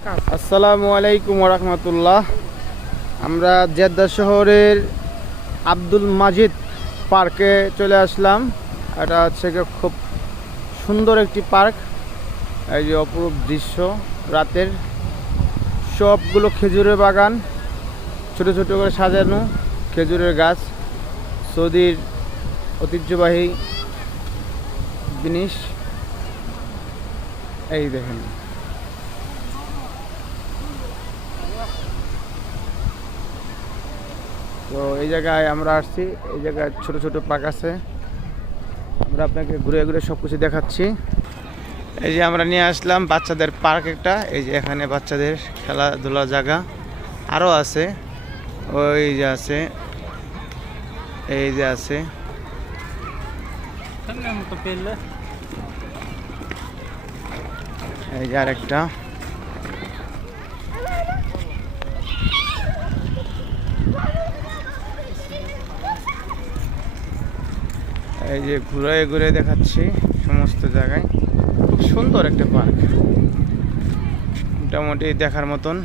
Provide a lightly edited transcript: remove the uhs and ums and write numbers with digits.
আসসালামু আলাইকুম রাহমাতুল্লাহ। আমরা জেদ্দা শহরের আব্দুল মাজিদ পার্কে চলে আসলাম। এটা হচ্ছে খুব সুন্দর একটি পার্ক। এই যে অপরূপ দৃশ্য রাতের, সবগুলো খেজুরের বাগান, ছোট ছোট করে সাজানো খেজুরের গাছ, সৌদির ঐতিহ্যবাহী জিনিস। এই দেখেন, তো এই জায়গায় আমরা আসছি। এই জায়গায় ছোট ছোট পার্ক আছে, আমরা আপনাকে ঘুরে ঘুরে সব কিছু দেখাচ্ছি। এই যে আমরা নিয়ে আসলাম বাচ্চাদের পার্ক একটা। এই যে এখানে বাচ্চাদের খেলাধুলার জায়গা আরও আছে, ওই যে আছে, এই যে আছে। এই যে আরেকটা, এই যে ঘুরে ঘুরে দেখাচ্ছি সমস্ত জায়গায়। খুব সুন্দর একটা পার্ক, মোটামুটি দেখার মতন।